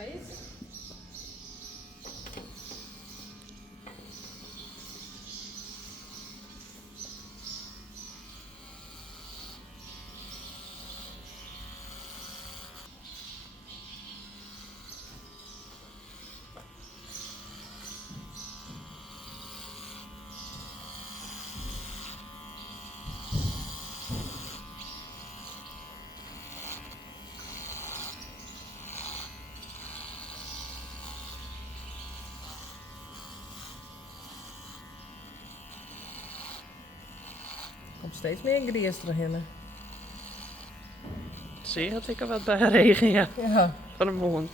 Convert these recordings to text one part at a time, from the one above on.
steeds. Er komt steeds meer gries erin. Zie je dat ik er wat bij regen, ja. Ja. Van de moon.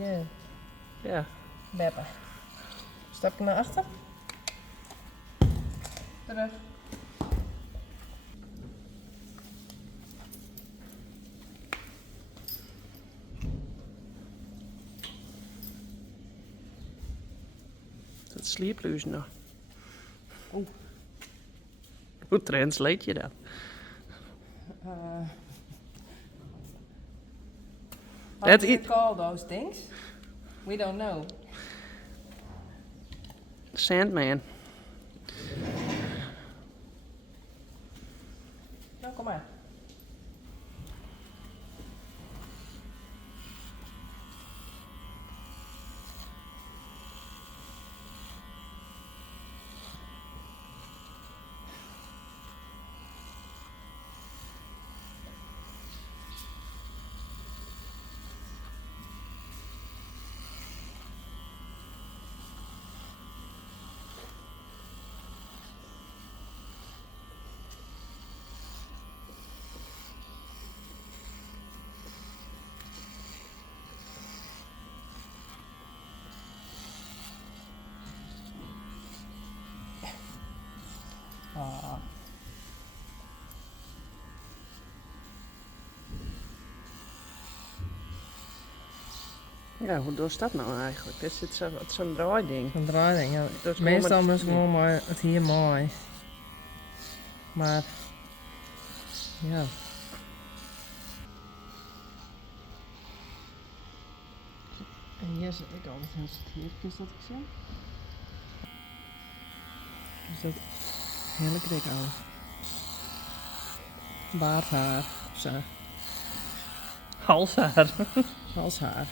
Ja. Ja. Beppe. Stapje naar achter. Terug. Dat sliept nog. Oeh. Hoe translate je dat? How do you call those things? We don't know. Sandman. Nou, kom maar. Ah. Ja, hoe doe je dat nou eigenlijk? Is dit zo'n draaiding? Een draaiding, ja. Dat is Meestal gewoon is gewoon maar het hier mooi. Maar, ja. En hier zit ik altijd heel hier. Is dat ik zie? Is dat heerlijk dik aan? Baardhaar, of zo. Halshaar. Halshaar.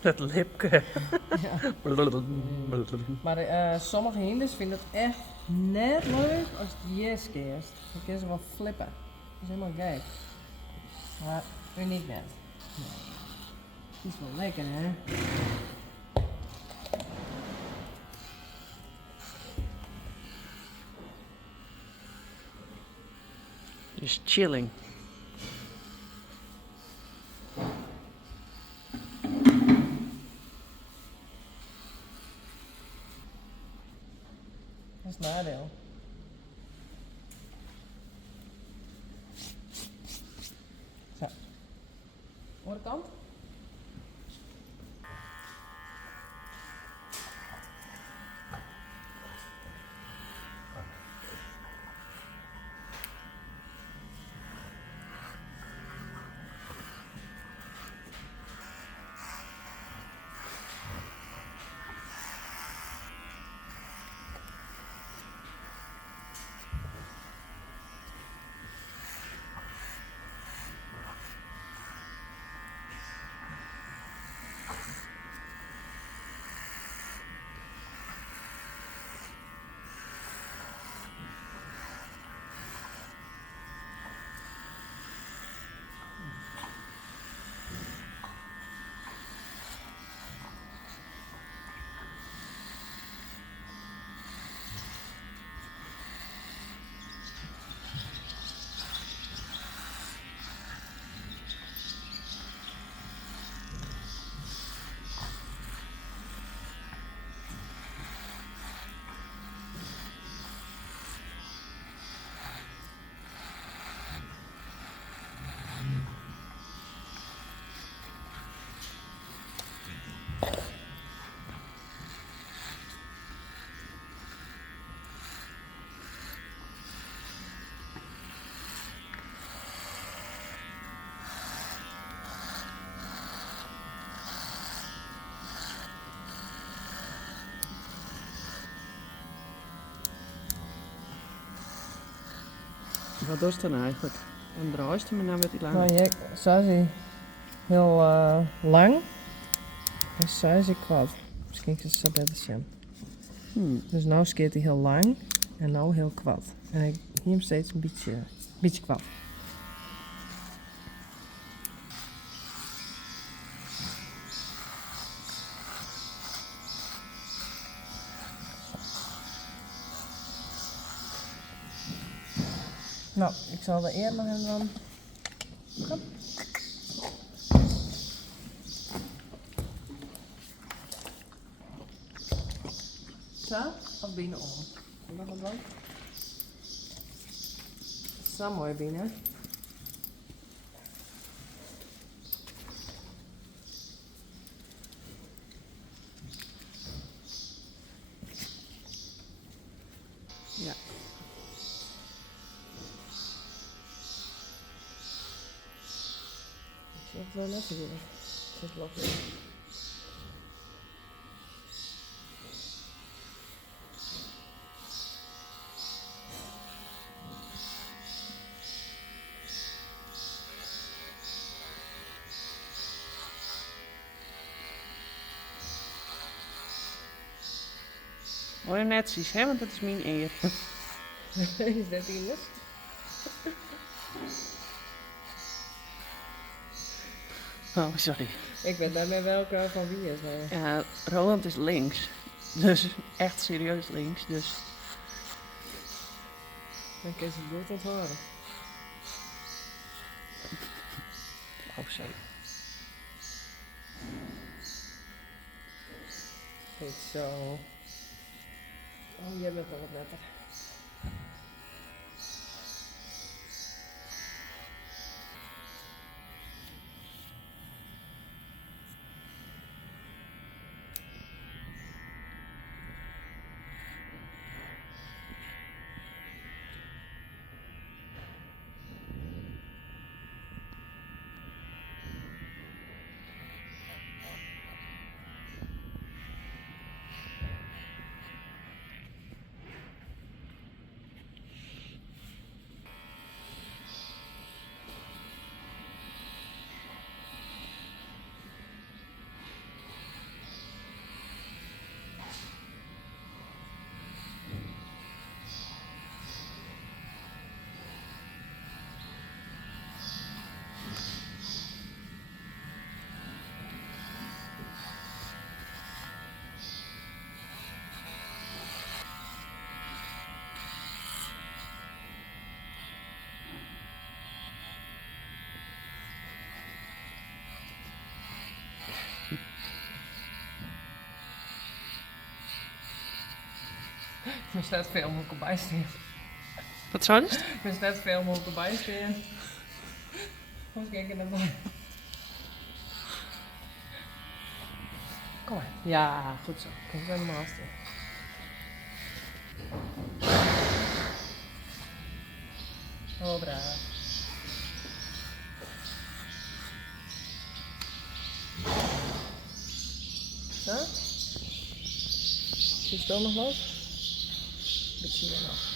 Dat lipke. Ja. Maar sommige hinders vinden het echt net leuk als het yes kerst. Dan kunnen ze wel flippen. Dat is helemaal gek. Maar uniek net. Nee. Het is wel lekker, hè? Just chilling. Dat is het nadeel. Zo. Andere kant. Wat doe je dan eigenlijk? En draait hem en dan wordt hij langer. Nou ja, zo is hij heel lang. En zo is hij kwad. Misschien is het zo beter zijn. Dus nu skeert hij heel lang en nu heel kwad. En ik hier hem steeds een beetje kwad. Nou, ik zal er eerst nog even dan. Kom. Zo, of binnen om. Nog wat dan? Zo mooi binnen. Ja. Ik heb wel net weer. Zit los. Mooi netjes, hè? Want dat is mijn eer. Is dat Ines? Oh, sorry. Ik ben daarmee welke van wie is. Maar... Ja, Roland is links. Dus echt serieus links. Dus Dan kun je het goed onthouden. oh, sorry. Goed zo. Oh, jij bent wel wat netter. Ik moest net veel mogelijk bijsteken. Wat zou dit? Ik moest net veel mogelijk bijsteken. Moet kijken naar mij. Kom maar. Ja, goed zo. Kijk, ben normaal stil. Oh, braaf. Zo? Is het nog los? Dat zie je nog.